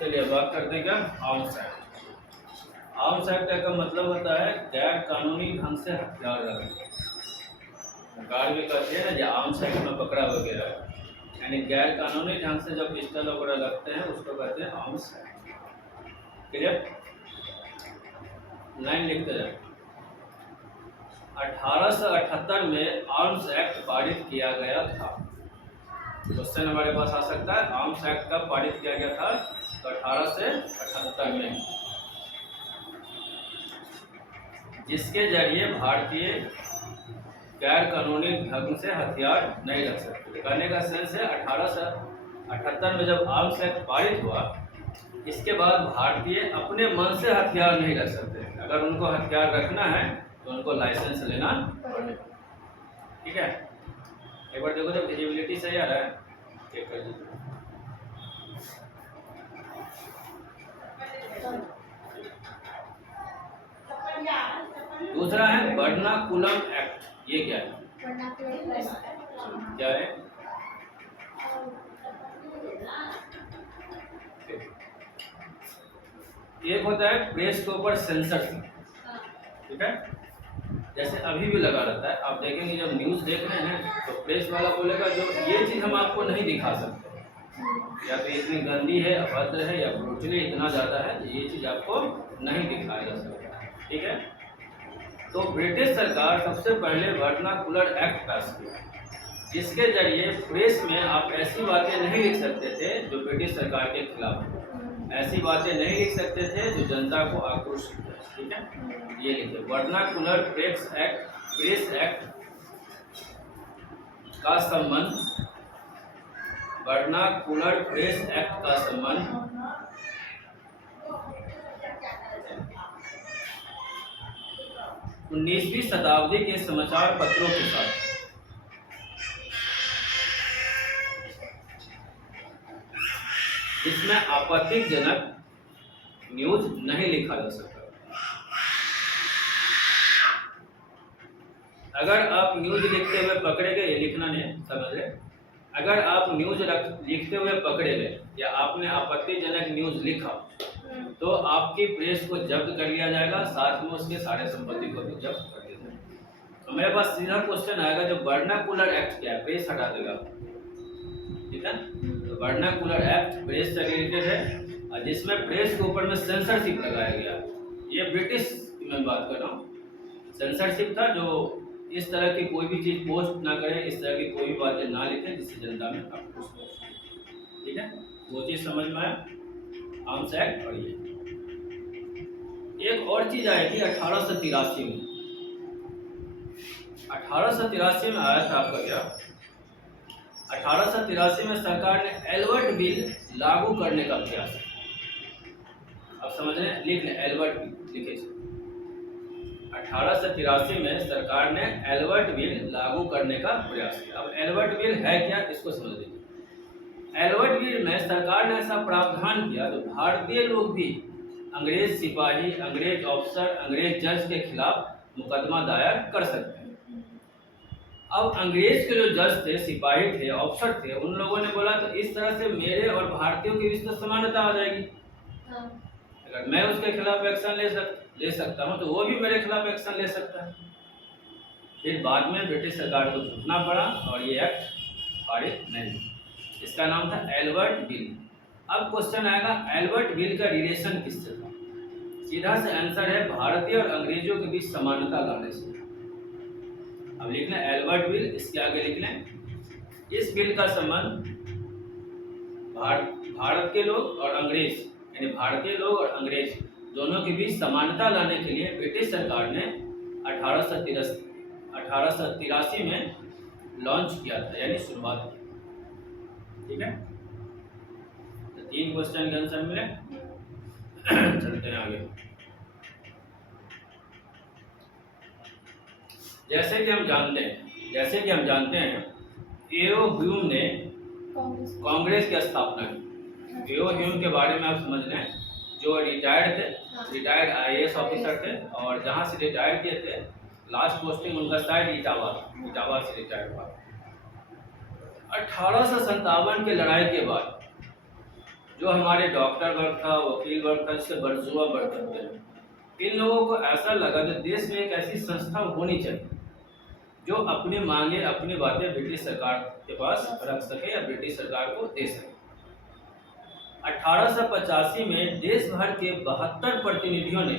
चलिए बात करते हैं क्या आर्म्स एक्ट। आर्म्स एक्ट का मतलब होता है गैर कानूनी ढंग से हथियार रखना। कार भी कहते हैं ना जो आर्म्स एक्ट में पकड़ा वगैरह, यानी गैर कानूनी ढंग से जब पिस्टल वगैरह लगते हैं उसको कहते हैं आर्म्स एक्ट। क्लियर? लाइन लिखते जाए। 1878 में आर्म्स एक्ट पारित किया गया था। क्वेश्चन हमारे पास आ सकता है आर्म्स एक्ट कब पारित किया गया था? तो 1878 में, जिसके जरिए भारतीय गैर कानूनी ढंग से हथियार नहीं रख सकते। कहने का सेंस है 1878 में जब आर्म्स एक्ट पारित हुआ, इसके बाद भारतीय अपने मन से हथियार नहीं रख सकते। अगर उनको हथियार रखना है तो उनको लाइसेंस लेना पड़ेगा। ठीक है, एक बार देखो जब विजिबिलिटी सही आ रहा है चेक कर दीजिए। दूसरा है वर्नाकुलम एक्ट। ये क्या है? क्या है? एक होता है प्रेस के ऊपर सेंसरशिप। ठीक है, जैसे अभी भी लगा रहता है, आप देखेंगे जब न्यूज़ देख रहे हैं तो प्रेस वाला बोलेगा जो ये चीज़ हम आपको नहीं दिखा सकते, या तो इतनी गंदी है, अभद्र है, या ब्रूटली इतना ज़्यादा है, ये चीज़ आपको नहीं दिखाया जा सकता। ठीक है, तो ब्रिटिश सरकार सबसे पहले वर्नाकुलर एक्ट पास किया, जिसके जरिए प्रेस में आप ऐसी बातें नहीं लिख सकते थे जो ब्रिटिश सरकार के खिलाफ हो, ऐसी बातें नहीं लिख सकते थे जो जनता को आक्रोशित करे। ठीक है, ये लिखिए वर्नाकुलर प्रेस एक्ट का संबंध, वर्नाकुलर प्रेस एक्ट का संबंध 19वीं शताब्दी के समाचार पत्रों के साथ। जिसमें आपत्तिजनक न्यूज नहीं लिखा जा सकता। अगर आप न्यूज लिखते हुए पकड़े गए, ये लिखना नहीं समझ रहे, अगर आप न्यूज लिखते हुए पकड़े गए या आपने आपत्तिजनक न्यूज लिखा तो आपकी प्रेस को जब्त कर लिया जाएगा, साथ में उसके सारे संपत्ति को भी जब्त कर दिया जाएगा। तो मेरे पास सीधा क्वेश्चन आएगा जो वर्नाकुलर एक्ट क्या है? प्रेस हटा देगा। ठीक है, तो वर्नाकुलर एक्ट प्रेस से रिलेटेड है और जिसमें प्रेस के ऊपर में सेंसरशिप लगाया गया। ये ब्रिटिश की मैं बात कर रहा हूँ। सेंसरशिप था जो इस तरह की कोई भी चीज़ पोस्ट ना करे, इस तरह की कोई भी बातें ना लिखे जिससे जनता में आक्रोश हो। ठीक है, वो चीज़ समझ में आया आर्म्स एक्ट। और ये एक और चीज़ आई थी 1883 में। 1883 में आया था आपका क्या? 1883 में सरकार ने एल्बर्ट बिल लागू करने का प्रयास। अब समझ रहे हैं, लिख लें एल्बर्ट बिल लिखे। 1883 में सरकार ने एल्बर्ट बिल लागू करने का प्रयास किया। अब एल्बर्ट बिल है क्या, इसको समझ लीजिए। एल्बर्ट बिल में सरकार ने ऐसा प्रावधान किया तो भारतीय लोग भी अंग्रेज सिपाही, अंग्रेज ऑफिसर, अंग्रेज जज के खिलाफ मुकदमा दायर कर सकते हैं। अब अंग्रेज के जो जज थे, सिपाही थे, ऑफिसर थे, उन लोगों ने बोला तो इस तरह से मेरे और भारतीयों के बीच समानता आ जाएगी। अगर मैं उसके खिलाफ एक्शन ले सकता हूं तो वो भी मेरे खिलाफ एक्शन ले सकता है। फिर बाद में ब्रिटिश सरकार को झुकना पड़ा और ये एक्ट पारित नहीं। इसका नाम था एल्बर्ट बिल। अब क्वेश्चन आएगा एल्बर्ट बिल का रिलेशन किससे था? सीधा से आंसर है भारतीय और अंग्रेजों के बीच समानता लाने से। अब लिख लें एल्बर्ट बिल, इसके आगे लिख लें इस बिल का संबंध भारत के लोग और अंग्रेज, यानी भारतीय लोग और अंग्रेज दोनों के बीच समानता लाने के लिए ब्रिटिश सरकार ने 1883 में लॉन्च किया था, यानी शुरुआत की। ठीक है, तो 3 क्वेश्चन के आंसर मिले। चलते हैं आगे। जैसे कि हम जानते हैं एओ ह्यूम ने कांग्रेस की स्थापना की। एओ ह्यूम के बारे में आप समझ लें, जो रिटायर्ड थे, आईएएस ऑफिसर थे और जहां से रिटायर किए थे लास्ट पोस्टिंग उनका शायद इटावा से रिटायर हुआ। 1857 की लड़ाई के बाद जो हमारे डॉक्टर वर्ग था, वकील वर्ग था, जिससे बरजुआ वर्ग करते हैं, इन लोगों को ऐसा लगा कि देश में एक ऐसी संस्था होनी चाहिए जो अपनी मांगे, अपनी बातें ब्रिटिश सरकार के पास रख सके या ब्रिटिश सरकार को दे सके। 1885 में देश भर के 72 प्रतिनिधियों ने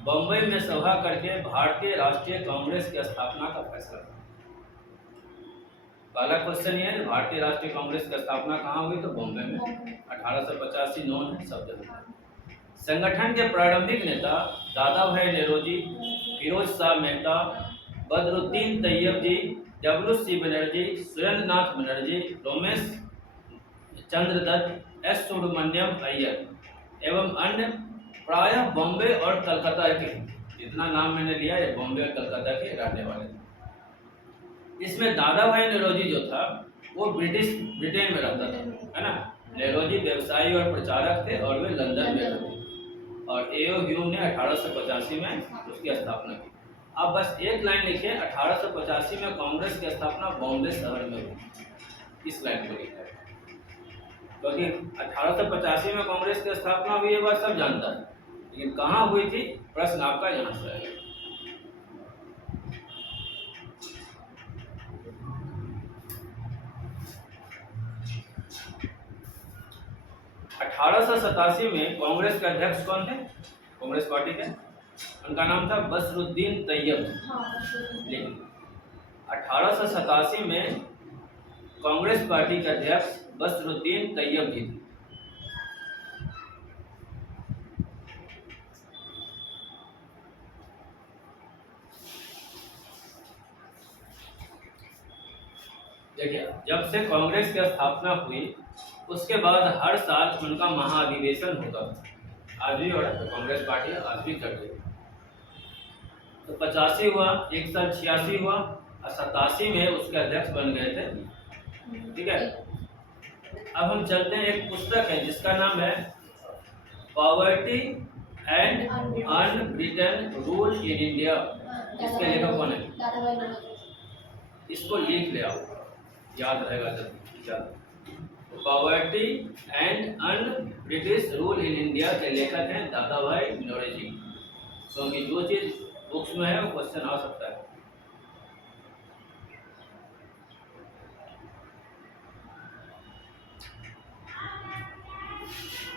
बम्बई में सभा करके भारतीय राष्ट्रीय कांग्रेस की स्थापना का फैसला किया। पहला क्वेश्चन ये है, भारतीय राष्ट्रीय कांग्रेस की स्थापना कहाँ हुई? तो बॉम्बे में 1885 नॉन शब्द है। संगठन के प्रारंभिक नेता दादा भाई नेरोजी, फिरोज शाह मेहता, बदरुद्दीन तैयब जी, डब्ल्यू.सी. बनर्जी, सुरेंद्र नाथ बनर्जी, रोमेश चंद्र दत्त, एस सुब्रमण्यम अय्यर एवं अन्य प्रायः बॉम्बे और कलकत्ता के, जितना नाम मैंने लिया ये बॉम्बे और कलकत्ता के रहने वाले थे। इसमें दादा भाई नेरोजी जो था वो ब्रिटेन में रहता था, है ना। नेरोजी व्यवसायी और प्रचारक थे और वे लंदन में रहते थे और एओ ह्यूम ने 1885 में उसकी स्थापना की। अब बस एक लाइन लिखे, 1885 में कांग्रेस की स्थापना बॉम्बे शहर में हुई। इस लाइन को लिखा है क्योंकि 1885 में कांग्रेस की स्थापना हुई, ये बात सब जानता है, लेकिन कहाँ हुई थी प्रश्न आपका यहाँ से आएगा। 1887 में कांग्रेस के अध्यक्ष कौन थे? कांग्रेस पार्टी के, उनका नाम था बसरुद्दीन तैयब। लेकिन 1887 में कांग्रेस पार्टी के अध्यक्ष बसरुद्दीन तैयब जी थे। देखिए, जब से कांग्रेस की स्थापना हुई उसके बाद हर साल उनका महाधिवेशन होता था। आज भी हो रहा है, तो कांग्रेस पार्टी आज भी कर रही है। तो 85 हुआ, एक साल 86 हुआ और 87 में उसके अध्यक्ष बन गए थे। ठीक है, अब हम चलते हैं, एक पुस्तक है जिसका नाम है poverty and unwritten rule in India. इसके लेखक कौन है? इसको लिख ले आप, याद रहेगा जब। Poverty and un British rule in India के लेखक हैं दादा भाई नौरोजी। क्योंकि जो चीज बुक्स में है वो क्वेश्चन आ सकता है।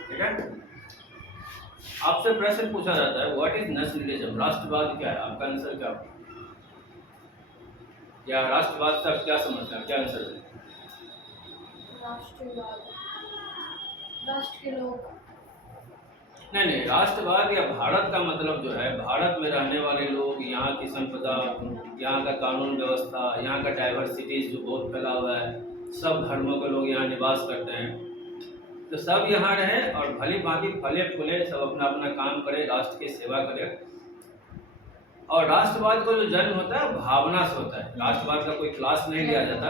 ठीक है, आपसे प्रश्न पूछा जाता है व्हाट इज नेशनलिज्म, राष्ट्रवाद क्या है? आपका आंसर क्या होगा? या राष्ट्रवाद से आप क्या समझते हैं, क्या आंसर है? राष्ट्रवाद, राष्ट्र के लोग। नहीं, राष्ट्रवाद या भारत का मतलब जो है भारत में रहने वाले लोग, यहाँ की संपदा, यहाँ का कानून व्यवस्था, यहाँ का डाइवर्सिटीज जो बहुत फैला हुआ है, सब धर्मों के लोग यहाँ निवास करते हैं, तो सब यहाँ रहे और भली भांति फले फूले, सब अपना अपना काम करे, राष्ट्र की सेवा करे। और राष्ट्रवाद का जो जन्म होता है भावना से होता है। राष्ट्रवाद का कोई क्लास नहीं लिया जाता।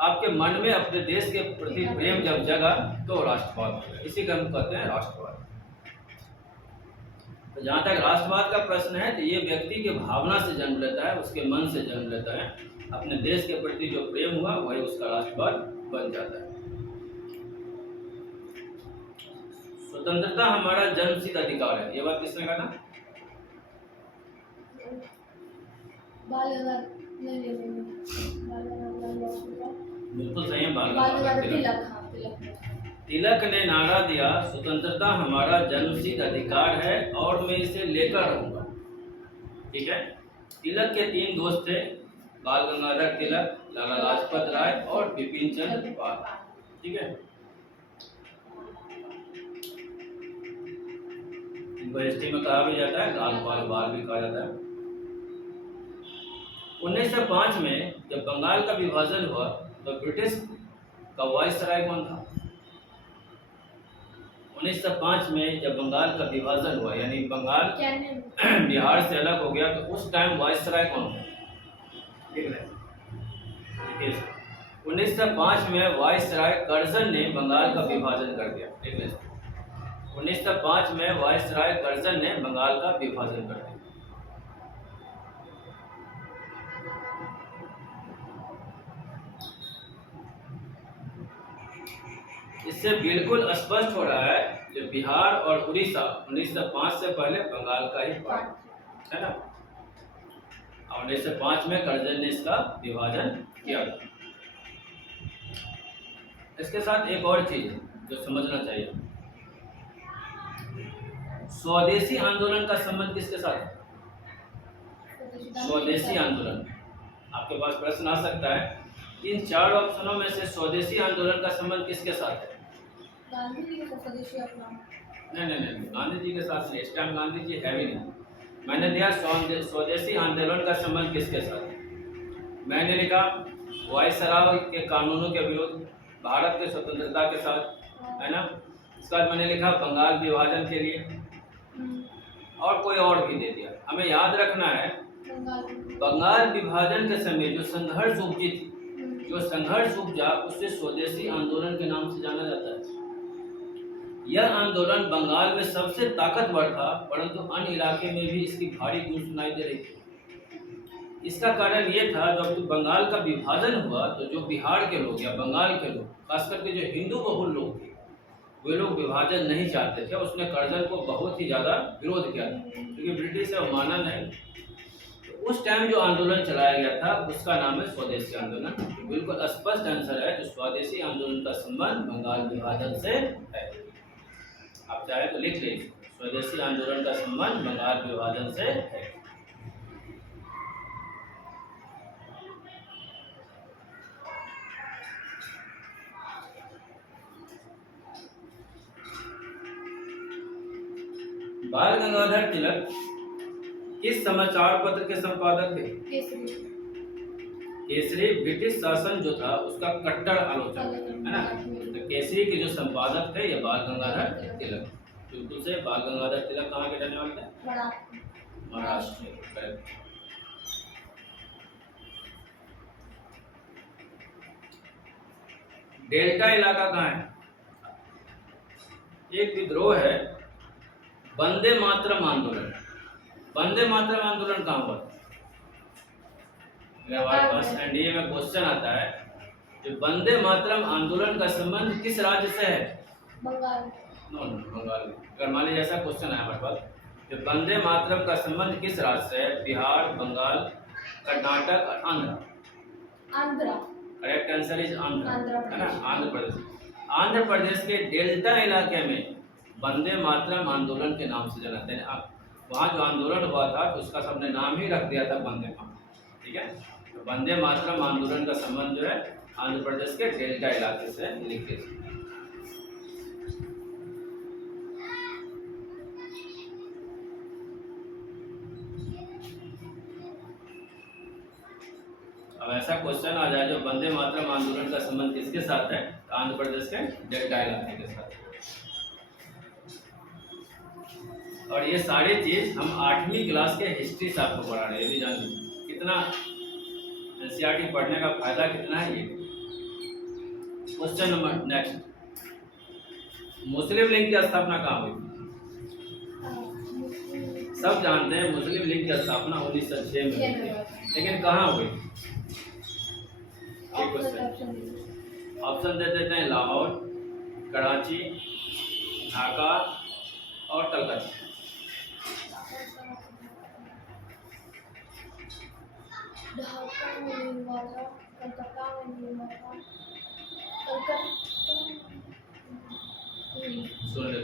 आपके मन में अपने देश के प्रति प्रेम जब जगा तो राष्ट्रवाद हो गया, इसी को हम कहते हैं राष्ट्रवाद। तो जहाँ तक राष्ट्रवाद का प्रश्न है तो ये व्यक्ति के भावना से जन्म लेता है, उसके मन से जन्म लेता है, अपने देश के प्रति जो प्रेम हुआ वही उसका राष्ट्रवाद बन जाता है। स्वतंत्रता हमारा जन्मसिद्ध अधिकार है, ये बात किसने कहा? बिल्कुल सही है, बाल गंगाधर तिलक ने नारा दिया, स्वतंत्रता हमारा जन्मसिद्ध अधिकार है और मैं इसे लेकर रहूंगा। ठीक है, तिलक के 3 दोस्त थे, बाल गंगाधर तिलक, लाला लाजपत राय और बिपिन चंद्र पाल। ठीक है, इनको हिस्ट्री में कहा भी जाता है लाल पाल बाल भी कहा जाता है। 1905 में जब बंगाल का विभाजन हुआ तो ब्रिटिश का वाइसराय कौन था? 1905 में जब बंगाल का विभाजन हुआ, यानी बंगाल बिहार से अलग हो गया, तो उस टाइम वाइसराय कौन था? ठीक है, 1905 में वाइसराय कर्जन ने बंगाल का विभाजन कर दिया। ठीक है, 1905 में वाइसराय कर्जन ने बंगाल का विभाजन कर दिया। इससे बिल्कुल स्पष्ट हो रहा है जो बिहार और उड़ीसा 1905 से पहले बंगाल का ही पार्ट है ना, और 1905 में कर्जन ने इसका विभाजन किया था। इसके साथ एक और चीज जो समझना चाहिए, स्वदेशी आंदोलन का संबंध किसके साथ है? स्वदेशी आंदोलन, आपके पास प्रश्न आ सकता है, इन 4 ऑप्शनों में से स्वदेशी आंदोलन का संबंध किसके साथ है? गांधी जी का स्वदेशी अपनाना। नहीं, गांधी जी के साथ नहीं, इस टाइम गांधी जी है भी नहीं। मैंने दिया स्वदेशी आंदोलन का संबंध किसके साथ है? मैंने लिखा वायसराय के कानूनों के विरुद्ध, भारत के स्वतंत्रता के साथ, है ना। इसके बाद मैंने लिखा बंगाल विभाजन के लिए, और कोई और भी दे दिया। हमें याद रखना है बंगाल विभाजन के समय जो संघर्ष उपजी थी, जो संघर्ष उपजा उसे स्वदेशी आंदोलन के नाम से जाना जाता है। यह आंदोलन बंगाल में सबसे ताकतवर था, परंतु अन्य इलाके में भी इसकी भारी गूंज सुनाई दे रही थी। इसका कारण ये था, जब तो बंगाल का विभाजन हुआ तो जो बिहार के लोग या बंगाल के लोग, खास करके जो हिंदू बहुल लोग थे, वे लोग विभाजन नहीं चाहते थे। उसने कर्जन को बहुत ही ज़्यादा विरोध किया था, क्योंकि ब्रिटिश है माना नहीं। तो उस टाइम जो आंदोलन चलाया गया था उसका नाम है स्वदेशी आंदोलन। बिल्कुल स्पष्ट आंसर है, जो स्वदेशी आंदोलन का संबंध बंगाल विभाजन से है। आप चाहे तो लिख लीजिए, स्वदेशी आंदोलन का संबंध बंगाल विभाजन से है। बाल गंगाधर तिलक किस समाचार पत्र के संपादक थे? केसरी ब्रिटिश शासन जो था उसका कट्टर आलोचक है ना। तो केसरी के जो संपादक थे ये बाल गंगाधर तिलक। बिल्कुल से, बाल गंगाधर तिलक कहाँ के रहने वाले थे? महाराष्ट्र। डेल्टा इलाका कहाँ है? एक विद्रोह है वंदे मातरम आंदोलन। वंदे मातरम आंदोलन कहाँ हुआ? हमारे पास एनडीए में क्वेश्चन आता है, जो वंदे मातरम आंदोलन का संबंध किस राज्य से है? बंगाल। नो, बंगाल। अगर मान लीजिए ऐसा क्वेश्चन है हमारे पास, जो वंदे मातरम का संबंध किस राज्य से है? बिहार, बंगाल, कर्नाटक और Andhra. Correct answer is Andhra, है ना, आंध्र प्रदेश। आंध्र प्रदेश के डेल्टा इलाके में वंदे मातरम आंदोलन के नाम से जाना जाता है। वहाँ जो आंदोलन हुआ था तो उसका सबने नाम ही रख दिया था वंदे मातरम, ठीक है। तो वंदे मातरम आंदोलन का संबंध जो है आंध्र प्रदेश के डेल्टा इलाके से लिख लीजिए। अब ऐसा क्वेश्चन आ जाए जो वंदे मातरम आंदोलन का संबंध किसके साथ है? तो आंध्र प्रदेश के डेल्टा इलाके के साथ। और ये सारी चीज हम 8वीं क्लास के हिस्ट्री से आपको पढ़ा रहे हैं, ये भी जान लीजिए। कितना एनसीईआरटी पढ़ने का फायदा कितना है ये। क्वेश्चन नंबर नेक्स्ट, मुस्लिम लीग की स्थापना कहाँ हुई? सब जानते हैं मुस्लिम लीग की स्थापना 1906 में हुई थी, लेकिन कहाँ हुई? ऑप्शन दे देते हैं, लाहौर, कराची, ढाका और कलकत्ता। ढाका में नहीं हुआ था, कलकत्ता में नहीं हुआ था, सुन ले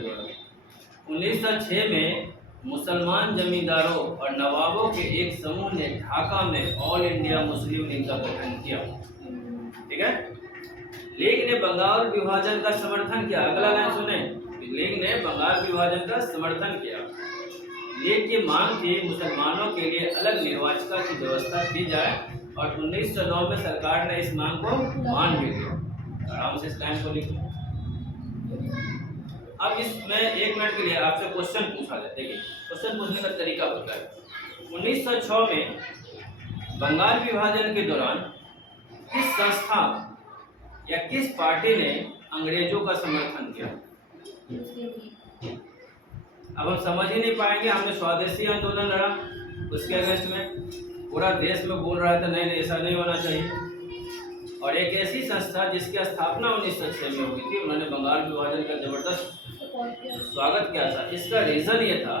1906 में मुसलमान जमींदारों और नवाबों के एक समूह ने ढाका में ऑल इंडिया मुस्लिम लीग का गठन किया, ठीक है। लीग ने बंगाल विभाजन का समर्थन किया। अगला लाइन सुने, लीग ने बंगाल विभाजन का समर्थन किया। लीग की मांग थी मुसलमानों के लिए अलग निर्वाचिका की व्यवस्था की जाए, और 1909 में सरकार ने इस मांग को मान भी लिया। आराम से इस लाइन को लिखो। अब इसमें 1 मिनट के लिए आपसे क्वेश्चन पूछा जाए। देखिए क्वेश्चन पूछने का तरीका होता है, 1906 में बंगाल विभाजन के दौरान किस संस्था या किस पार्टी ने अंग्रेजों का समर्थन किया? अब हम समझ ही नहीं पाएंगे। हमने स्वदेशी आंदोलन लड़ा, उसके अगेंस्ट में पूरा देश में बोल रहा था नहीं नहीं ऐसा नहीं होना चाहिए। और एक ऐसी संस्था जिसकी स्थापना 1906 में हुई थी, उन्होंने बंगाल विभाजन का जबरदस्त स्वागत किया था। इसका रीज़न ये था,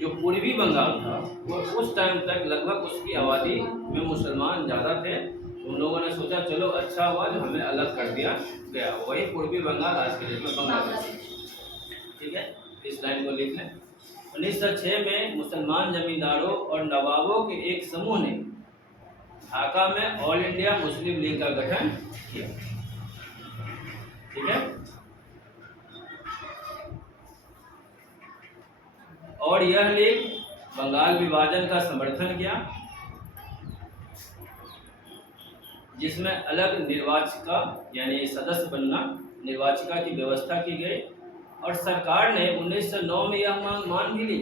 जो पूर्वी बंगाल था वो उस टाइम तक लगभग उसकी आबादी में मुसलमान ज़्यादा थे। उन लोगों ने सोचा चलो अच्छा हुआ जो हमें अलग कर दिया गया। वही पूर्वी बंगाल आज के डेट में बांग्लादेश। ठीक है, इस लाइन को लिख लें। 1906 में मुसलमान जमींदारों और नवाबों के एक समूह ने ढाका में ऑल इंडिया मुस्लिम लीग का गठन किया। ठीक है, और यह लीग बंगाल विभाजन का समर्थन किया, जिसमें अलग निर्वाचिका यानी सदस्य बनना, निर्वाचिका की व्यवस्था की गई। और सरकार ने 1909 में यह मांग मान भी ली,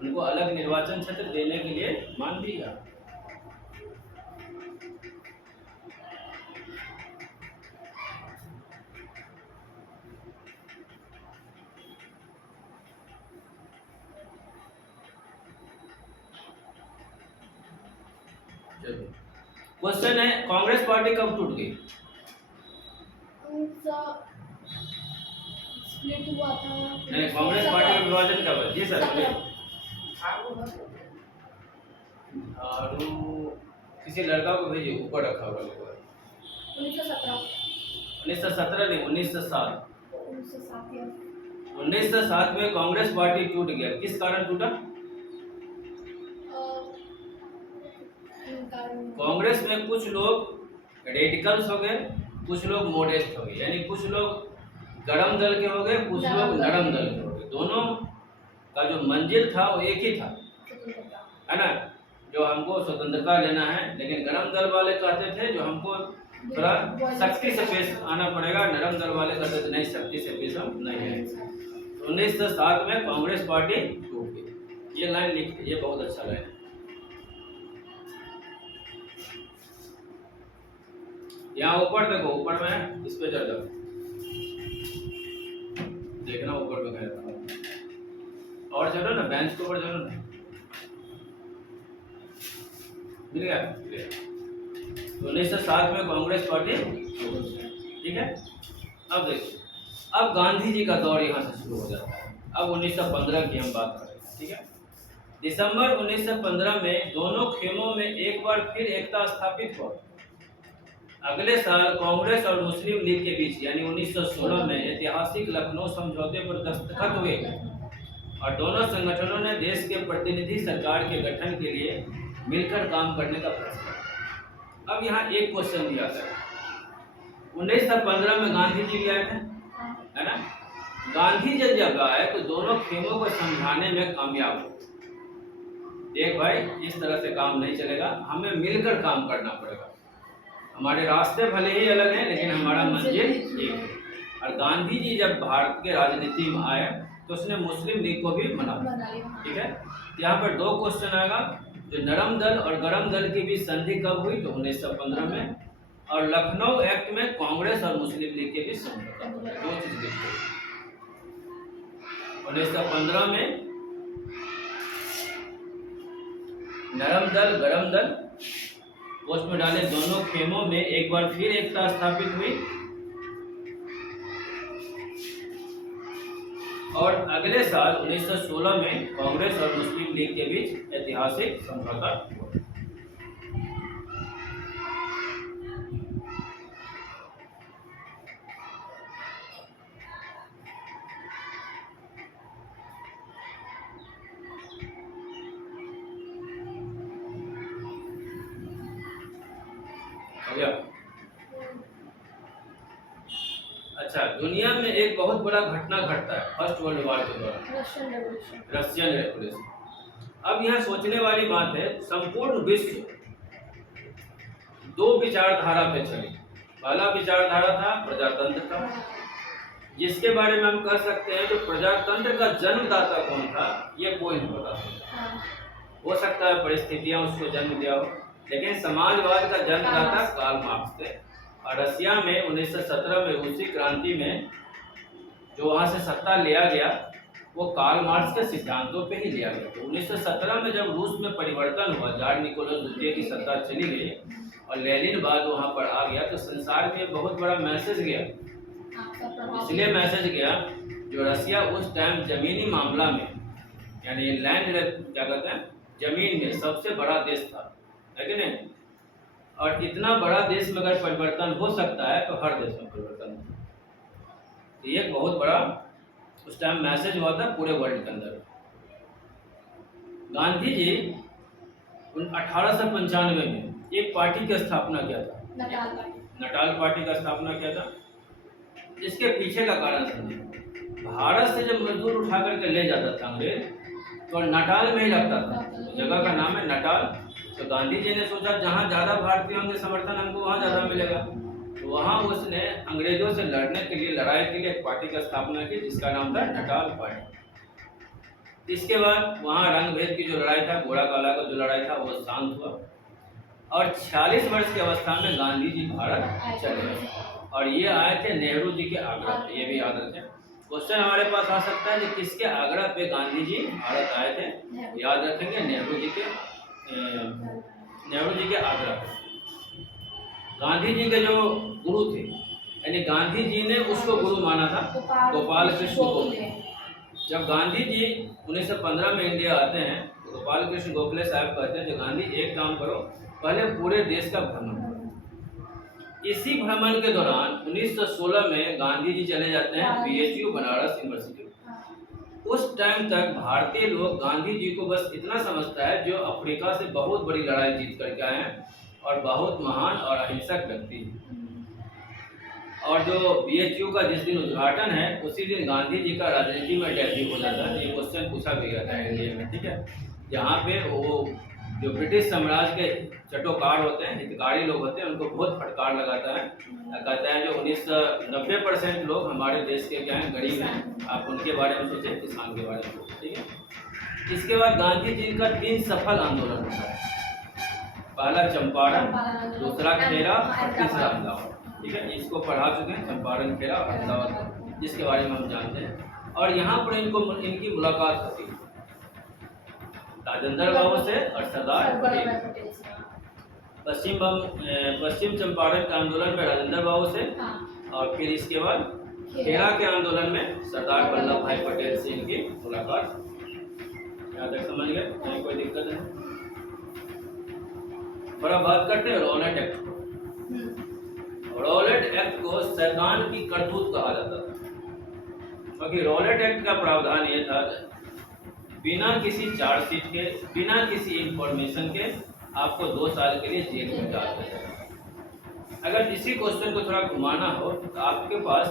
उनको अलग निर्वाचन क्षेत्र देने के लिए मान भी लिया। क्वेश्चन है, कांग्रेस पार्टी कब टूट गई? स्प्लिट हुआ था। नहीं, कांग्रेस पार्टी का विभाजन कब है? जी सर। झाड़ू किसी लड़का को भेजिए, ऊपर रखा हुआ है। 1917 1917 नहीं, 1907। 1907 1907 में कांग्रेस पार्टी टूट गया। किस कारण टूटा? कांग्रेस में कुछ लोग रेडिकल्स हो गए, कुछ लोग मॉडेस्ट हो गए, यानी कुछ लोग गरम दल के हो गए, कुछ लोग नरम दल के हो गए। दोनों का जो मंजिल था वो एक ही था, है ना, जो हमको स्वतंत्रता लेना है। लेकिन गरम दल वाले कहते थे जो हमको थोड़ा सख्ती से पेश आना पड़ेगा, नरम दल वाले कहते थे नहीं, सख्ती से पेश हम नहीं है। 1907 में कांग्रेस पार्टी टूट गई। ये लाइन लिख, ये बहुत अच्छा लाइन है। यहाँ ऊपर देखो, ऊपर में इस पे चल जाओ, देखना ऊपर पे गया था। और चलो ना, बेंच के ऊपर चलो ना, मिल गया। 1907 में कांग्रेस पार्टी, ठीक है। अब देखो, अब गांधी जी का दौर यहाँ से शुरू हो जाता है। अब 1915 की हम बात करें, ठीक है। दिसंबर 1915 में दोनों खेमों में एक बार फिर एकता स्थापित हुआ। अगले साल कांग्रेस और मुस्लिम लीग के बीच यानी 1916 में ऐतिहासिक लखनऊ समझौते पर दस्तखत हुए और दोनों संगठनों ने देश के प्रतिनिधि सरकार के गठन के लिए मिलकर काम करने का फैसला किया। अब यहाँ एक क्वेश्चन दिया था, 1915 में गांधी जी भी आए थे, है ना। गांधी जी जब आए तो दोनों खेमों को समझाने में कामयाब हुए। देख भाई, इस तरह से काम नहीं चलेगा, हमें मिलकर काम करना पड़ेगा। हमारे रास्ते भले ही अलग हैं, लेकिन हमारा मंजिल एक है। और गांधी जी जब भारत के राजनीति में आए तो उसने मुस्लिम लीग को भी मना लिया, ठीक है। यहाँ पर दो क्वेश्चन आएगा, जो नरम दल और गरम दल की भी संधि कब हुई? तो 1915 में। और लखनऊ एक्ट में कांग्रेस और मुस्लिम लीग के बीच समझौता हुआ। दो चीज लिखो। 1915 में नरम दल गरम दल, उसमें डाले दोनों खेमों में एक बार फिर एकता स्थापित हुई। और अगले साल 1916 में कांग्रेस और मुस्लिम लीग के बीच ऐतिहासिक समझौता हुआ। अच्छा, दुनिया में एक बहुत बड़ा घटना घटता है फर्स्ट वर्ल्ड वॉर के दौरान, रशियन रेवोल्यूशन। अब यहाँ सोचने वाली बात है, संपूर्ण विश्व दो विचारधारा पे चली। पहला विचारधारा था प्रजातंत्र का, जिसके बारे में हम कह सकते हैं जो प्रजातंत्र का जन्मदाता कौन था ये कोई नहीं बता सकता। हो सकता है परिस्थितियां उसको जन्म दिया हो, लेकिन समाजवाद का जन्मदाता कार्ल मार्क्स थे। और रशिया में 1917 में रूसी क्रांति में जो वहाँ से सत्ता लिया गया वो कार्ल मार्क्स के सिद्धांतों पे ही लिया गया। तो 1917 में जब रूस में परिवर्तन हुआ, जार निकोलस द्वितीय की सत्ता चली गई, और लेनिन बाद वहाँ पर आ गया, तो संसार में बहुत बड़ा मैसेज गया। आपका प्रभाव इसलिए मैसेज गया जो रसिया उस टाइम जमीनी मामला में, यानी लैंड क्या कहते हैं, जमीन में सबसे बड़ा देश था, है कि नहीं। और इतना बड़ा देश में अगर परिवर्तन हो सकता है तो हर देश में परिवर्तन हो। तो ये एक बहुत बड़ा उस टाइम मैसेज हुआ था पूरे वर्ल्ड के अंदर। गांधी जी 1895 में एक पार्टी की स्थापना किया था, नटाल पार्टी का स्थापना किया था। इसके पीछे का कारण समझिए, भारत से जब मजदूर उठा करके ले जाता था अंग्रेज, तो नटाल में ही लगता था, जगह का नाम है नटाल। तो गांधी जी ने सोचा जहाँ ज़्यादा भारतीयों के समर्थन हमको वहाँ ज़्यादा मिलेगा, तो वहाँ उसने अंग्रेजों से लड़ने के लिए, लड़ाई के लिए एक पार्टी का स्थापना की जिसका नाम था नटाल पार्टी। इसके बाद वहाँ रंग भेद की जो लड़ाई था, गोरा काला का जो लड़ाई था, वो शांत हुआ और 46 वर्ष की अवस्था में गांधी जी भारत चले गए। और ये आए थे नेहरू जी के आग्रह पे, ये भी याद रखें। क्वेश्चन हमारे पास आ सकता है कि किसके आग्रह पे गांधी जी भारत आए थे, याद रखेंगे नेहरू जी के आग्रह पे। गांधी जी के जो गुरु थे, यानी गांधी जी ने उसको गुरु माना था, गोपाल कृष्ण गोखले। जब गांधी जी 1915 में इंडिया आते हैं तो गोपाल कृष्ण गोखले साहब कहते हैं, जो गांधी एक काम करो, पहले पूरे देश का भ्रमण करो। इसी भ्रमण के दौरान 1916 में गांधी जी चले जाते हैं BHU बनारस यूनिवर्सिटी। उस टाइम तक भारतीय लोग गांधी जी को बस इतना समझता है जो अफ्रीका से बहुत बड़ी लड़ाई जीत करके आए हैं और बहुत महान और अहिंसक व्यक्ति हैं। और जो BHU का जिस दिन उद्घाटन है उसी दिन गांधी जी का राजनीति में डेब्यू हो जाता है। ये क्वेश्चन पूछा भी गया था इंडिया में, ठीक है। जहाँ पे वो जो ब्रिटिश साम्राज्य के चटोकार होते हैं, हितकारी लोग होते हैं, उनको बहुत फटकार लगाता है। कहता है जो 90% लोग हमारे देश के क्या हैं, गरीब हैं, आप उनके बारे में सोचें, किसान के बारे में सोचें, ठीक है। इसके बाद गांधी जी का 3 सफल आंदोलन होता है। पहला चंपारण, दूसरा खेरा और तीसरा अहमदाबाद, ठीक है। इसको पढ़ा चुके हैं, चंपारण, खेरा और अहमदाबाद, जिसके बारे में हम जानते हैं। और यहाँ पर इनकी मुलाकात होती है राजेंद्र बाबू से और सरदार पटेल। पश्चिम चंपारण के आंदोलन में राजेंद्र बाबू से, और फिर इसके बाद खेरा के आंदोलन में सरदार वल्लभ भाई पटेल से इनकी मुलाकात। यहाँ तक समझ गए, नहीं कोई दिक्कत नहीं। थोड़ा बात करते हैं रॉलेट एक्ट को। रॉलेट एक्ट को शैतान की करतूत कहा जाता था, क्योंकि रॉलेट एक्ट का प्रावधान ये था, बिना किसी चार्जशीट के, बिना किसी इंफॉर्मेशन के आपको 2 साल के लिए जेल में डाल दिया जाएगा। अगर इसी क्वेश्चन को थोड़ा घुमाना हो तो आपके पास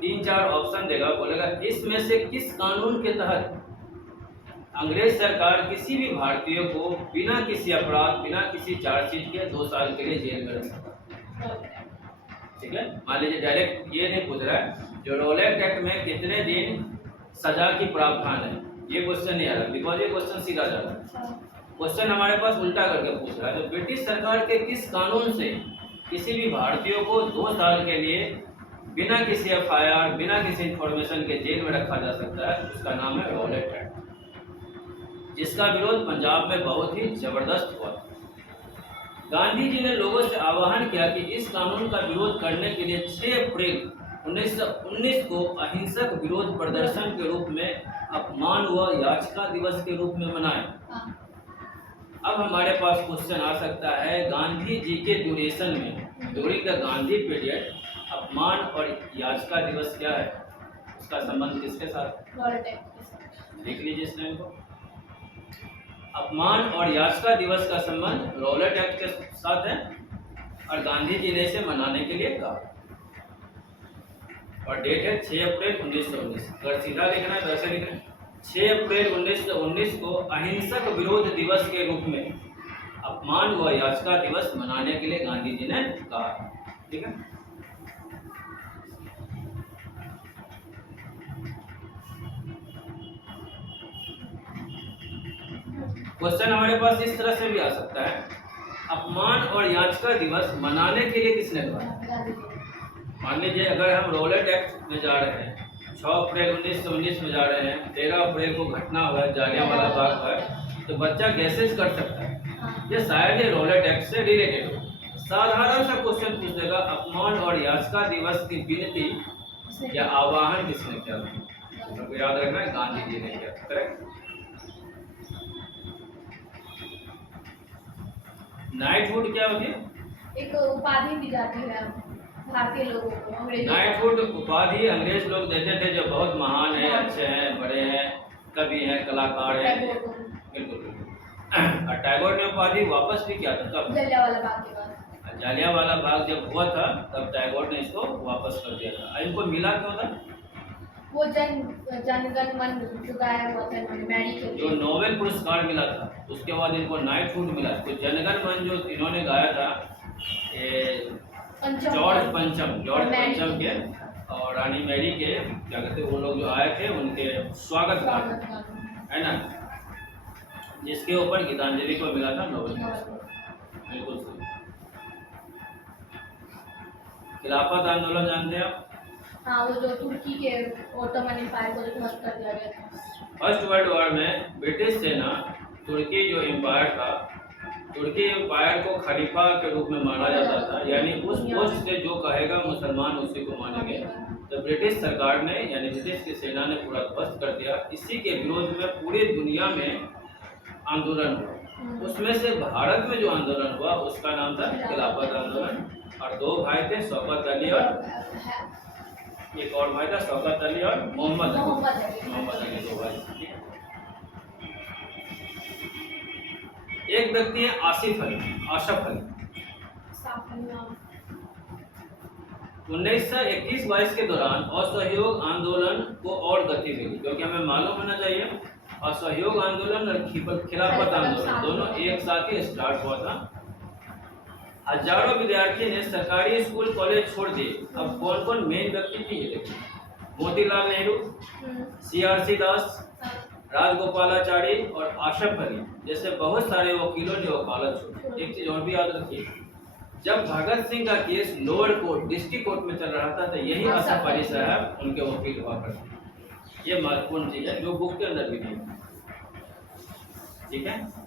3-4 ऑप्शन देगा, बोलेगा इसमें से किस कानून के तहत अंग्रेज सरकार किसी भी भारतीय को बिना किसी अपराध, बिना किसी चार्जशीट के 2 साल के लिए जेल में रख सकता है, ठीक है। मान लीजिए डायरेक्ट ये नहीं पूछ रहा है जो रॉलेट एक्ट में कितने दिन सजा की प्रावधान है, ये क्वेश्चन नहीं आ रहा, बिकॉज ये क्वेश्चन सीधा जा रहा है। क्वेश्चन हमारे पास उल्टा करके पूछ रहा है, तो ब्रिटिश सरकार के किस कानून से किसी भी भारतीय को 2 साल के लिए बिना किसी FIR, बिना किसी इंफॉर्मेशन के जेल में रखा जा सकता है, उसका नाम है रॉलेट एक्ट, जिसका विरोध पंजाब में बहुत ही जबरदस्त हुआ। गांधी जी ने लोगों से आह्वान किया कि इस कानून का विरोध करने के लिए 6 अप्रैल 1919 को अहिंसक विरोध प्रदर्शन के रूप में, अपमान व याचिका दिवस के रूप में मनाएं। अब हमारे पास क्वेश्चन आ सकता है, गांधी जी के ड्यूरेशन में, ड्यूरिंग द गांधी पीरियड, अपमान और याचिका दिवस क्या है, उसका संबंध किसके साथ? देख लीजिए इस लाइन को। अपमान और याचिका दिवस का संबंध रॉलेट एक्ट के साथ है और गांधी जी ने इसे मनाने के लिए कहा। और डेट है 6 अप्रैल 1919। अगर सीधा लिखना है तो ऐसे लिखना है, 6 अप्रैल 1919 को अहिंसक विरोध दिवस के रूप में अपमान व याचिका दिवस मनाने के लिए गांधी जी ने कहा, ठीक है। क्वेश्चन हमारे पास इस तरह से भी आ सकता है, अपमान और याचिका दिवस मनाने के लिए किसने कहा? मान लीजिए अगर हम रॉलेट एक्ट में जा रहे हैं, 6 अप्रैल 1919 में जा रहे हैं, 13 अप्रैल को घटना हुआ है जालियांवाला बाग पर, तो बच्चा गैसेज कर सकता है ये शायद ये रॉलेट एक्ट से रिलेटेड हो, साधारण सा क्वेश्चन पूछ देगा, अपमान और याचका दिवस की विनती या आवाहन किसने किया था? आपको याद रखना है, गांधी जी ने किया था। करेक्ट। नाइटहुड क्या होती है? एक उपाधि दी जाती है भारतीय लोगों को, अंग्रेजों को। नाइटहुड उपाधि अंग्रेज लोग देते थे जो बहुत महान है, अच्छे हैं, बड़े हैं, कवि हैं, कलाकार हैं। टैगोर को। बिल्कुल बिल्कुल। और टैगोर ने उपाधि वापस भी किया था कब? जलियांवाला बाग के बाद। जालियांवाला बाग जब हुआ था तब टैगोर ने इसको वापस कर दिया था। इनको मिला क्यों था? वो जनगण मन जो गाया हुआ था इन्होंने मैरी के जो लिए। नोबेल पुरस्कार मिला था उसके बाद इनको नाइटहुड मिला। तो जनगण मन जो इन्होंने गाया था, ये जॉर्ज पंचम के और रानी मैरी के क्या कहते हैं, वो लोग जो आए थे उनके स्वागत गान, है ना, जिसके ऊपर गीतांजलि को मिला था नोबेल पुरस्कार। बिल्कुल सही। खिलाफत आंदोलन जानते हैं आप? हाँ, वो जो तुर्की के ओटोमन एम्पायर को जो ध्वस्त कर दिया गया था। फर्स्ट वर्ल्ड वॉर में ब्रिटिश सेना तुर्की जो एम्पायर था, तुर्की एम्पायर को खलीफा के रूप में माना जाता था, यानी उस पोस्ट से जो कहेगा मुसलमान उसी को मानेंगे। तो ब्रिटिश सरकार ने यानी ब्रिटिश की सेना ने पूरा ध्वस्त कर दिया। इसी के विरोध में पूरी दुनिया में आंदोलन हुआ। उसमें से भारत में जो आंदोलन हुआ उसका नाम था खिलाफत आंदोलन। और दो भाई थे, शौकत अली और एक और भाई था, शौकत अली और मोहम्मद अली, दो भाई। एक व्यक्ति है आसिफ अली, आशफ अली। 1921-22 के दौरान असहयोग आंदोलन को और गति मिली, क्योंकि हमें मालूम होना चाहिए असहयोग आंदोलन और खिलाफत आंदोलन दोनों एक साथ ही स्टार्ट हुआ था। हजारों विद्यार्थी ने सरकारी स्कूल कॉलेज छोड़ दिए। अब कौन कौन मेन व्यक्ति थी ये देखिए, मोतीलाल नेहरू, CRC दास, राजगोपालाचारी और आशफ अली जैसे बहुत सारे वकीलों ने वकालत छोड़ी। एक चीज और भी याद रखिए, जब भगत सिंह का case lower court district court में चल रहा था तो यही आशफ अली साहब उनके वकील हुआ करते। ये महत्वपूर्ण चीज है जो बुक के अंदर भी नहीं है। ठीक है।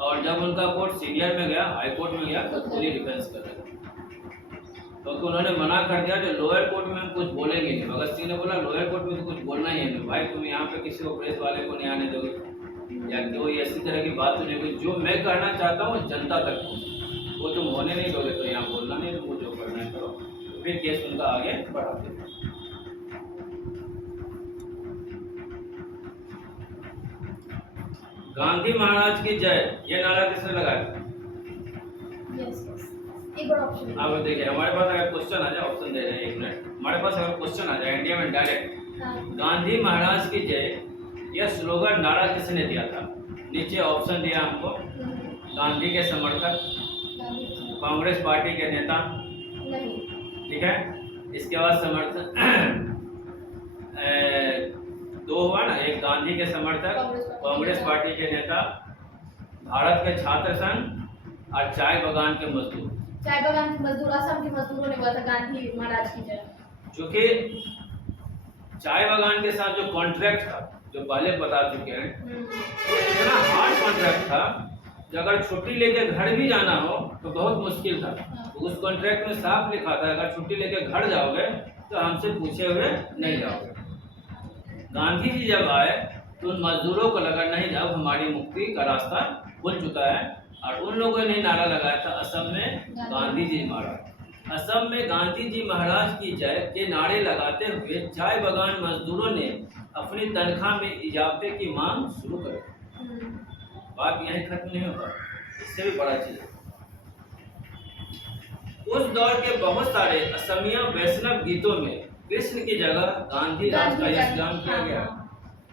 और जब उनका कोर्ट सीनियर में गया, हाई कोर्ट में गया, तो पूरी डिफेंस कर रहे थे, क्योंकि उन्होंने मना कर दिया जो लोअर कोर्ट में हम कुछ बोलेंगे नहीं। भगत सिंह ने बोला लोअर कोर्ट में तो कुछ बोलना ही है नहीं भाई, तुम यहाँ पे किसी को प्रेस वाले को नहीं आने दोगे या कोई ऐसी तरह की बात तो नहीं हुई। जो मैं कहना चाहता हूँ जनता तक पहुँचे, वो तुम होने नहीं दोगे तो यहाँ बोलना नहीं, तुमको जो करना है करो। तो फिर केस उनका आगे बढ़ाते। गांधी महाराज की जय, ये नारा किसने लगाया? एक बड़ा ऑप्शन। अब देखिए हमारे पास अगर क्वेश्चन आ जाए, ऑप्शन दे रहे हैं, एक मिनट, हमारे पास अगर क्वेश्चन आ जाए इंडिया में डायरेक्ट, गांधी महाराज की जय, यह स्लोगन नारा किसने दिया था? नीचे ऑप्शन दिया हमको, गांधी के समर्थक, कांग्रेस पार्टी के नेता, ठीक है, इसके बाद समर्थक दो हुआ ना, एक गांधी के समर्थक, कांग्रेस पार्टी के नेता, भारत के छात्र संघ और चाय बगान के मजदूर। चाय बगान के मजदूर, असम के मजदूरों ने बोला था गांधी महाराज की जय। क्योंकि चाय बगान के साथ जो कॉन्ट्रैक्ट था, जो पहले बता चुके हैं, तो इतना हार्ड कॉन्ट्रैक्ट था कि अगर छुट्टी लेके घर भी जाना हो तो बहुत मुश्किल था। तो उस कॉन्ट्रैक्ट में साफ लिखा था अगर छुट्टी लेके घर जाओगे तो हमसे पूछे हुए नहीं जाओगे। गांधी जी जब आए तो उन मजदूरों को लगा नहीं, जब हमारी मुक्ति का रास्ता खुल चुका है, और उन लोगों ने नारा लगाया था असम में गांधी जी महाराज। असम में गांधी जी महाराज की जय के नारे लगाते हुए चाय बगान मजदूरों ने अपनी तनख्वाह में इजाफे की मांग शुरू कर दी। बात यहीं खत्म नहीं होता, इससे भी बड़ा चीज है। उस दौर के बहुत सारे असमिया वैष्णव गीतों में कृष्ण की जगह गांधी राज का यश गान किया गया।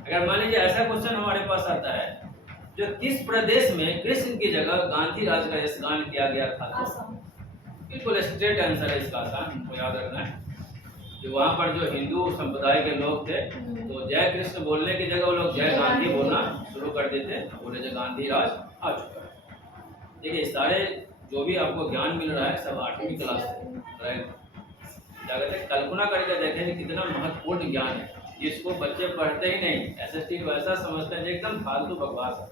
अगर मान लीजिए ऐसा क्वेश्चन हमारे पास आता है जो किस प्रदेश में कृष्ण की जगह गांधी राज का यश गान किया गया था, तो बिल्कुल स्ट्रेट आंसर है इसका, आसान हमको याद रखना है। जो वहाँ पर जो हिंदू संप्रदाय के लोग थे तो जय कृष्ण बोलने की जगह वो लोग जय गांधी बोलना शुरू कर देते, बोले जो गांधी राज आ चुका है। देखिए सारे जो भी आपको ज्ञान मिल रहा है सब 8वीं क्लास से, क्या कहते हैं, कल्पना करके देखें कि कितना महत्वपूर्ण ज्ञान है, जिसको बच्चे पढ़ते ही नहीं, SST वैसा समझते हैं एकदम फालतू बकवास है।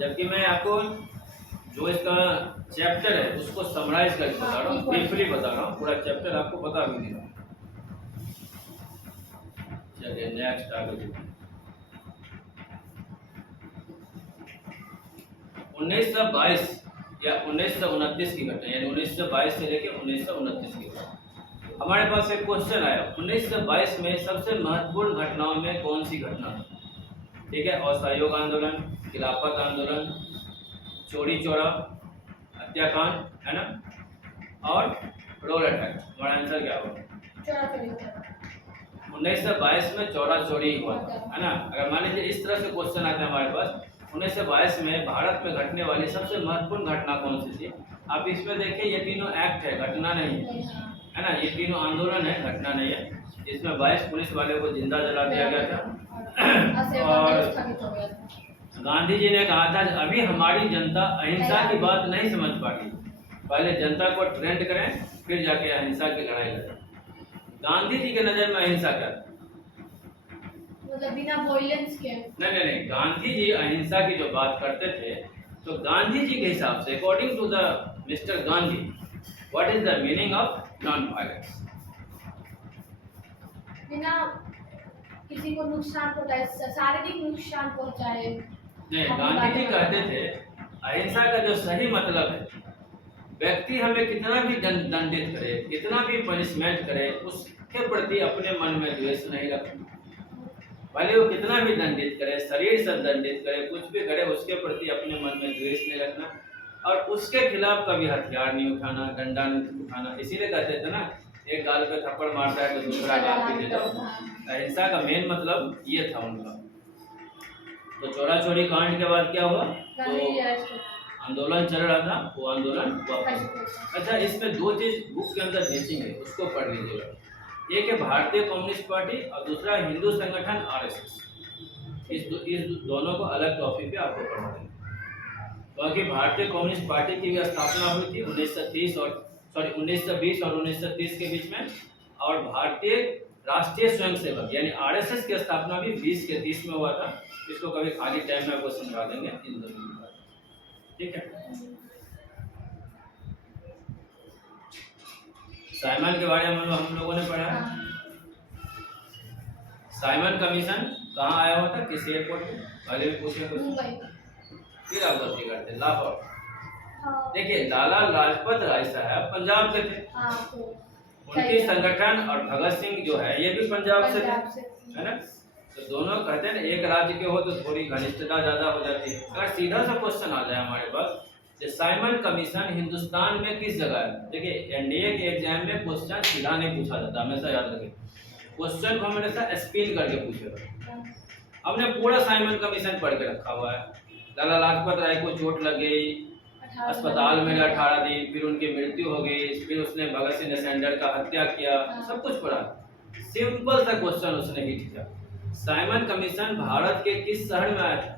जबकि मैं आपको जो इसका चैप्टर है उसको समराइज करके बता रहा हूँ, ब्रीफली बता रहा हूँ, पूरा चैप्टर आपको बता भी नहीं रहा। चलिए नेक्स्ट आगे देखिए। 1922 या 1929 की घटना, यानी 1922 से लेकर 1929 की घटना। हमारे पास एक क्वेश्चन आया, 1922 में सबसे महत्वपूर्ण घटनाओं में कौन सी घटना है? ठीक है, असहयोग आंदोलन, खिलाफत आंदोलन, चोरी चौरा, हत्याकांड, है ना, और रोल अटैक। हमारा आंसर क्या होगा? 1922 में चौरा चोरी हुआ था, है ना। अगर मान लीजिए इस तरह से क्वेश्चन आता है हमारे पास, 1922 में भारत में घटने वाली सबसे महत्वपूर्ण घटना कौन सी थी? आप इसमें देखिए, ये तीनों एक्ट है, घटना नहीं है ना, ये तीनों आंदोलन है, घटना नहीं है। इसमें 22 पुलिस वाले को जिंदा जला दिया गया था और गांधी जी ने कहा था अभी हमारी जनता अहिंसा की बात नहीं समझ पाती, पहले जनता को ट्रेंड करें फिर जाके अहिंसा की लड़ाई लड़ें। गांधी जी के नजर में अहिंसा क्या था? मतलब बिना वॉयलेंस के। नहीं, गांधी जी अहिंसा की जो बात करते थे, तो गांधी जी के हिसाब से, according to the mister Gandhi, what is the meaning of non violence? बिना किसी को नुकसान पहुंचाए, शारीरिक नुकसान पहुंचाए। नहीं, गांधी जी कहते थे अहिंसा का जो सही मतलब है, व्यक्ति हमें कितना भी दंडित करे, कितना भी पनिशमेंट करे, उसके प्रति अपने मन में द्वेष नहीं रखना। भले वो कितना भी दंडित करे, शरीर से दंडित करे, कुछ भी करे, उसके प्रति अपने मन में द्वेष नहीं रखना और उसके खिलाफ कभी हथियार नहीं उठाना, डंडा नहीं उठाना। इसीलिए कहते थे ना, एक गाल पे थप्पड़ मारता है तो दूसरा गाल पे दे दो। अहिंसा का मेन मतलब ये था उनका। तो चोरा चोरी कांड के बाद क्या हुआ? तो आंदोलन चल रहा था, वो आंदोलन वापस। अच्छा, इसमें दो चीज बुक के अंदर भेजेंगे, उसको पढ़ लीजिएगा। एक है भारतीय कम्युनिस्ट पार्टी और दूसरा हिंदू संगठन आरएसएस। इस दोनों को अलग टॉपिक पे आपको पढ़ना है। क्योंकि भारतीय कम्युनिस्ट पार्टी की भी स्थापना हुई थी 1920 और 1930 के बीच में, और भारतीय राष्ट्रीय स्वयंसेवक यानी आरएसएस की स्थापना भी 20 के 30 में हुआ था। इसको कभी खाली टाइम में आपको समझा देंगे इन दोनों की बात, ठीक है। साइमन के बारे में हम लोगों ने पढ़ा। साइमन कमीशन कहाँ आया हुआ था, किस एयरपोर्ट पे? पहले भी पूछे कुछ, फिर आप गलती करते। लाहौर। देखिए, लाला लाजपत राय साहब पंजाब के थे, उनके संगठन और भगत सिंह जो है ये भी पंजाब से थे, है ना। तो दोनों कहते हैं एक राज्य के हो तो थोड़ी घनिष्ठता ज्यादा हो जाती है। अगर सीधा सा क्वेश्चन आ जाए हमारे पास, साइमन कमीशन हिंदुस्तान में किस जगह है? देखिए, एनडीए के एग्जाम में क्वेश्चन सीधा नहीं पूछा जाता, हमेशा याद रखें। क्वेश्चन को हमेशा स्पिन करके पूछेगा। हमने पूरा साइमन कमीशन पढ़ के रखा हुआ है। लाला लाजपत राय को चोट लग गई, अस्पताल में 18 दिन, फिर उनकी मृत्यु हो गई, फिर उसने भगत सिंह नैशनल का हत्या किया, सब कुछ पढ़ा। सिंपल सा क्वेश्चन उसने हिट किया। साइमन कमीशन भारत के किस शहर में आया था?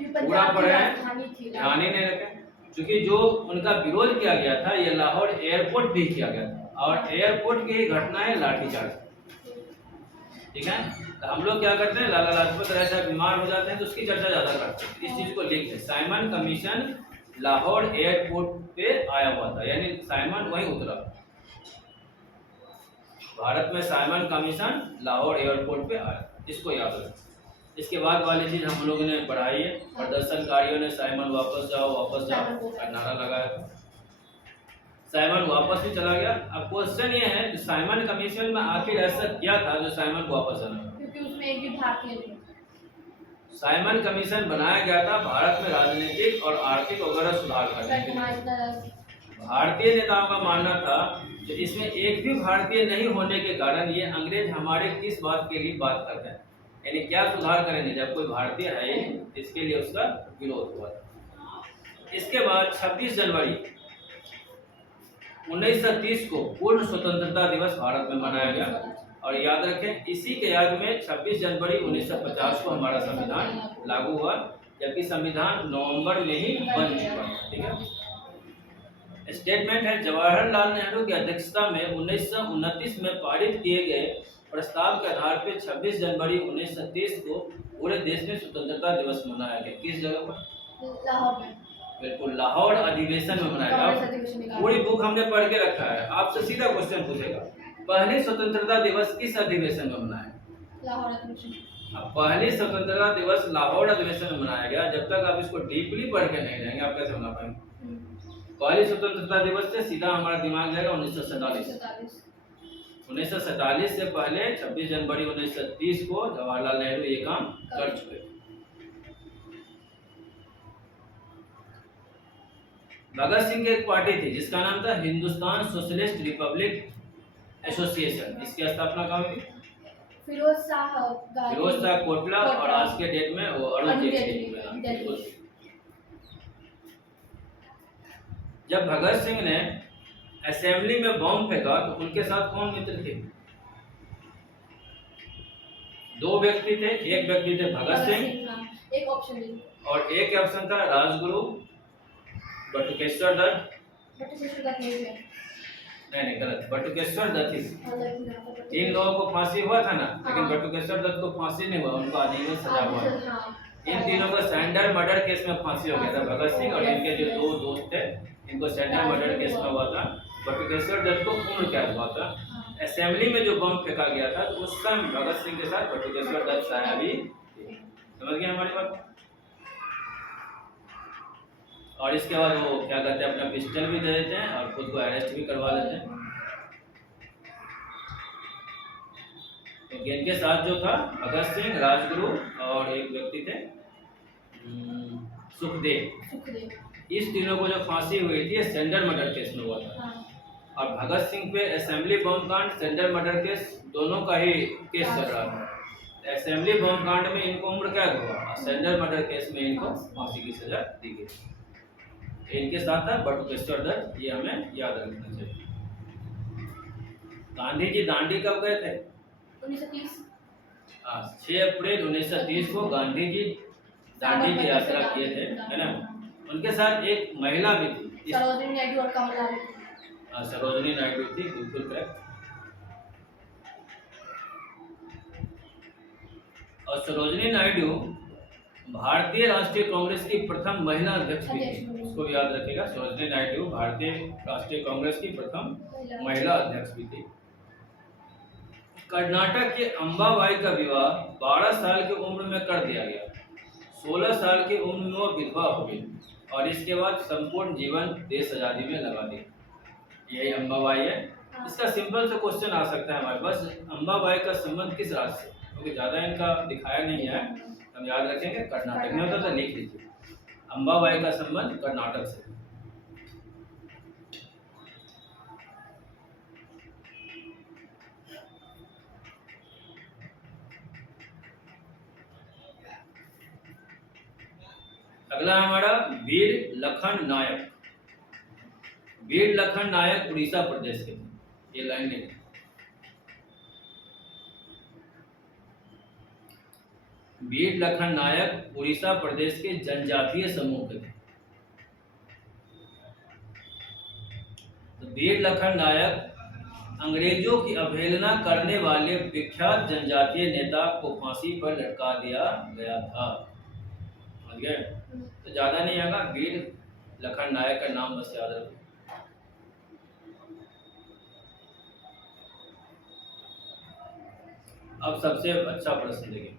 पूरा पढ़े हैं, ध्यान ही नहीं रखे। क्योंकि जो उनका विरोध किया गया था, ये लाहौर एयरपोर्ट भी किया गया था, और एयरपोर्ट की घटनाएं लाठीचार्ज, ठीक है। तो हम लोग क्या करते हैं, लाला लाजपत राय साहब बीमार हो जाते हैं तो उसकी चर्चा ज्यादा करते हैं, इस चीज को लिख दें। साइमन कमीशन लाहौर एयरपोर्ट पे आया हुआ था, यानी साइमन वहीं उतरा। भारत में साइमन कमीशन लाहौर एयरपोर्ट पे आया, इसको याद रखें। इसके बाद वाली चीज हम लोगों ने पढ़ाई है, प्रदर्शनकारियों ने साइमन वापस जाओ का नारा लगाया, साइमन वापस भी चला गया। अब क्वेश्चन ये है कि साइमन कमीशन में आखिर ऐसा क्या था जो साइमन को वापस आना? क्योंकि उसमें एक भी भारतीय थे। साइमन कमीशन बनाया गया था भारत में राजनीतिक और आर्थिक वगैरह सुधार करने के लिए। भारतीय नेताओं का मानना था कि इसमें एक भी भारतीय नहीं होने के कारण ये अंग्रेज हमारे किस बात के लिए बात करते हैं, यानी क्या सुधार करेंगे जब कोई भारतीय है, इसके लिए उसका विरोध हुआ था। इसके बाद 26 जनवरी 1930 को पूर्ण स्वतंत्रता दिवस भारत में मनाया गया, और याद रखें इसी के याद में 26 जनवरी 1950 को हमारा संविधान लागू हुआ, जबकि संविधान नवंबर में ही बन चुका, ठीक है। स्टेटमेंट है, जवाहरलाल नेहरू की अध्यक्षता में 1929 में पारित किए गए प्रस्ताव के आधार पर 26 जनवरी 1930 को पूरे देश में स्वतंत्रता दिवस मनाया गया। किस जगह पर? लाहौर में। बिल्कुल, लाहौर अधिवेशन में मनाया लाहौर गया। अधिवेशन निकाला। पूरी बुक हमने पढ़ के रखा है, आपसे सीधा क्वेश्चन पूछेगा, पहली स्वतंत्रता दिवस किस अधिवेशन में मनाया? लाहौर अधिवेशन। अब पहली स्वतंत्रता दिवस लाहौर अधिवेशन में मनाया गया। जब तक आप इसको डीपली पढ़ के नहीं जाएंगे आप कैसे मना पाएंगे? पहली स्वतंत्रता दिवस से सीधा हमारा दिमाग जाएगा 1947। 1947 से पहले 26 जनवरी 1930 को जवाहरलाल नेहरू ये काम कर चुके। भगत सिंह की एक पार्टी थी जिसका नाम था हिंदुस्तान सोशलिस्ट रिपब्लिक एसोसिएशन। इसकी स्थापना कहाँ हुई? फिरोज शाह कोटला और आज के डेट में वो अरुण जेटली में। दिल्ली। जब भगत सिंह ने असेंबली में बम फेंका तो उनके साथ कौन मित्र थे? दो व्यक्ति थे, एक व्यक्ति थे भगत सिंह, एक ऑप्शन और एक ऑप्शन था राजगुरु बटुकेश्वर दत्त। नहीं गलत, बटुकेश्वर दत्त। इन लोगों को फांसी हुआ था ना, लेकिन बटुकेश्वर दत्त को फांसी नहीं हुआ, उनको आजीवन सजा हुआ। इन तीनों को सैंडर मर्डर केस में फांसी हो गया था। भगत सिंह और इनके जो दो दोस्त थे इनको सैंडर मर्डर केस में हुआ था। बटुकेश्वर दत्त को उम्र कैद हुआ था। असेंबली में जो बम फेंका गया था तो उस समय भगत सिंह के साथ बटुकेश्वर दत्त साहब भी थे। समझ गए हमारी बात? और इसके बाद वो क्या कहते हैं, अपना पिस्टल भी दे देते हैं और खुद को अरेस्ट भी करवा लेते हैं। तो इनके साथ जो था भगत सिंह, राजगुरु और एक व्यक्ति थे सुखदेव। इस तीनों को जो फांसी हुई थी सेंडर मर्डर केस में हुआ था। और भगत सिंह पे असेंबली बम कांड, सेंडर मर्डर केस दोनों का ही केस चल रहा था। असेंबली बम कांड में इनको उम्र कैद हुआ और सेंडर मर्डर केस में इनको फांसी की सजा दी गई। इनके साथ था बटुकेश्वर दत्त, ये हमें याद रखना चाहिए। गांधी जी दांडी कब गए थे? 1930। 6 अप्रैल 1930 को गांधी जी दांडी की यात्रा किए थे, है ना। उनके साथ एक महिला भी थी, सरोजिनी नायडू और कमला भी। सरोजिनी नायडू थी, बिल्कुल करेक्ट। और सरोजिनी नायडू भारतीय राष्ट्रीय कांग्रेस की प्रथम महिला अध्यक्ष भी थी, उसको भी याद रखिएगा। सरोजिनी नायडू भारतीय राष्ट्रीय कांग्रेस की प्रथम महिला अध्यक्ष भी थी। कर्नाटक के अंबाबाई का विवाह 12 साल की उम्र में कर दिया गया। 16 साल की उम्र में वो विधवा हो गई और इसके बाद संपूर्ण जीवन देश आजादी में लगा दी। यही अंबाबाई है। इसका सिंपल सा क्वेश्चन आ सकता है हमारे पास, अंबाबाई का संबंध किस राज्य से? क्योंकि ज्यादा इनका दिखाया नहीं है, हम याद रखेंगे कर्नाटक में होता तो लिख लीजिए। अंबाबाई का संबंध कर्नाटक से। अगला हमारा वीर लखन नायक। वीर लखन नायक उड़ीसा प्रदेश के थे। ये लाइन नहीं, वीर लखन नायक उड़ीसा प्रदेश के जनजातीय समूह के थे। तो वीर लखन नायक अंग्रेजों की अवहेलना करने वाले विख्यात जनजातीय नेता को फांसी पर लटका दिया गया था। समझ गए? तो ज्यादा नहीं आएगा, वीर लखन नायक का नाम बस याद रखो। अब सबसे अच्छा प्रश्न देखिए,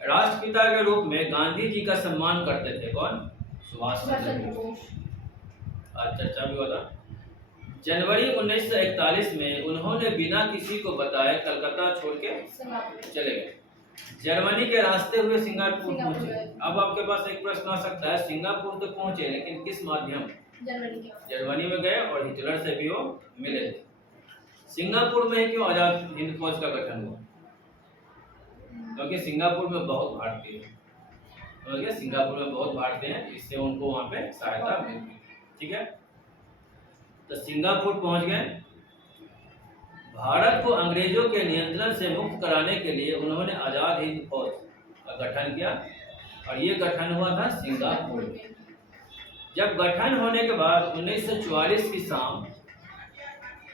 राष्ट्रपिता के रूप में गांधी जी का सम्मान करते थे कौन? सुभाष चंद्र बोस। आज चर्चा भी होता। जनवरी 1941 में उन्होंने बिना किसी को बताए कलकत्ता छोड़ के चले गए। जर्मनी के रास्ते हुए सिंगापुर पहुंचे। अब आपके पास एक प्रश्न आ सकता है, सिंगापुर तो पहुंचे लेकिन किस माध्यम? जर्मनी में गए और हिटलर से भी वो मिले थे। सिंगापुर में ही क्यों आजाद हिंद फौज का गठन हुआ? क्योंकि सिंगापुर में बहुत भारतीय हैं, तो सिंगापुर में बहुत भारतीय हैं, इससे उनको वहाँ पे सहायता मिलती है। ठीक है, तो सिंगापुर पहुंच गए। भारत को अंग्रेजों के नियंत्रण से मुक्त कराने के लिए उन्होंने आजाद हिंद फौज का गठन किया और ये गठन हुआ था सिंगापुर में। जब गठन होने के बाद 1944 की शाम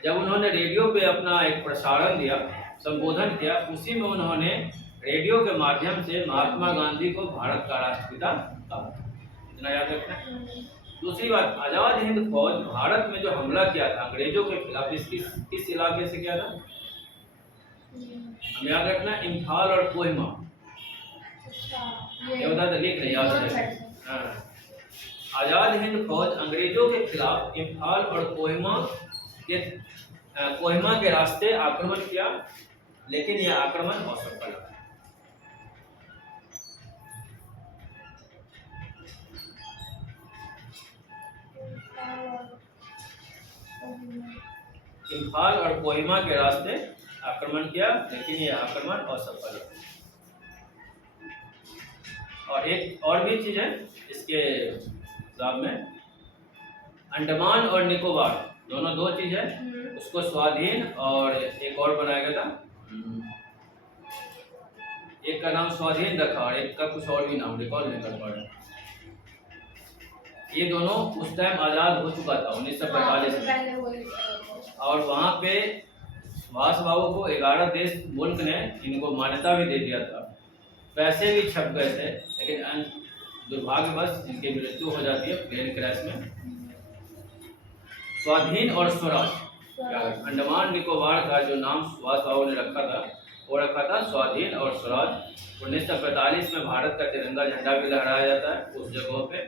जब उन्होंने रेडियो पे अपना एक प्रसारण दिया संबोधन किया, उसी में उन्होंने रेडियो के माध्यम से महात्मा गांधी को भारत का राष्ट्रपिता कहा। इतना याद रखना। दूसरी बात, आजाद हिंद फौज भारत में जो हमला किया था अंग्रेजों के खिलाफ, किस इलाके से किया था? हमें याद रखना, इम्फाल और कोहिमा। ये बता दे, लिख रहे याद रहे। हाँ, आजाद हिंद फौज अंग्रेजों के खिलाफ इम्फाल और कोहिमा के रास्ते आक्रमण किया, लेकिन यह आक्रमण असफल रहा। इम्फाल और कोहिमा के रास्ते आक्रमण किया, लेकिन यह आक्रमण असफल रहा। और एक और भी चीज है इसके हिसाब में, अंडमान और निकोबार दोनों दो चीज है, उसको स्वाधीन और एक और बनाया गया था, एक का नाम स्वाधीन रखा और एक का कुछ और भी नाम रिकॉल नहीं कर पा रहे। ये दोनों उस टाइम आजाद हो चुका था 1945 में, और वहाँ पे सुभाष बाबू को 11 देश मुल्क ने इनको मान्यता भी दे दिया था, पैसे भी छप गए थे, लेकिन दुर्भाग्यवश इनकी मृत्यु हो जाती है प्लेन क्रैश में। स्वाधीन और स्वराज, अंडमान निकोबार का जो नाम सुभाष बाबू ने रखा था वो रखा था स्वाधीन और स्वराज। 1945 में भारत का तिरंगा झंडा भी लहराया जाता है उस जगहों पे,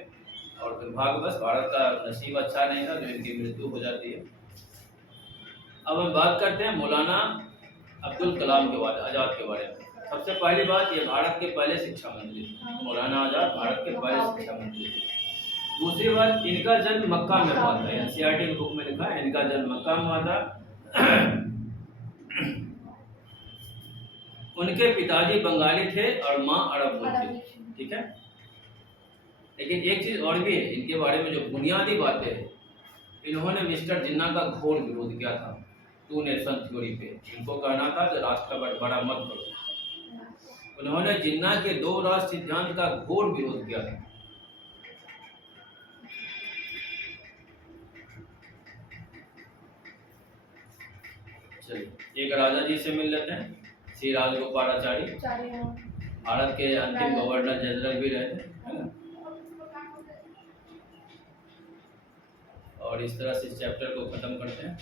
और दुर्भाग्यवश भारत का नसीब अच्छा नहीं था जो इनकी मृत्यु हो जाती है। अब हम बात करते हैं मौलाना अब्दुल कलाम के बारे, आज़ाद के बारे में। सबसे पहली बात, ये भारत के पहले शिक्षा मंत्री थे। मौलाना आज़ाद भारत के पहले शिक्षा मंत्री थे। दूसरी बात, इनका जन्म मक्का में हुआ था। एनसीईआरटी की बुक में लिखा है इनका जन्म मक्का में हुआ था। उनके पिताजी बंगाली थे और माँ अरब बोलती थी, ठीक है। लेकिन एक चीज और भी है इनके बारे में जो बुनियादी बातें हैं, इन्होंने मिस्टर जिन्ना का घोर विरोध किया था टू नेशन थ्योरी पे। इनको कहना था कि राष्ट्र का बंटवारा मत करो। उन्होंने जिन्ना के 2 राष्ट्र सिद्धांत का घोर विरोध किया था। चलिए एक राजा जी से मिल लेते हैं, श्री राजगोपालाचारी, भारत के अंतिम गवर्नर जनरल भी रहे थे, है ना। और इस तरह से इस चैप्टर को खत्म करते हैं।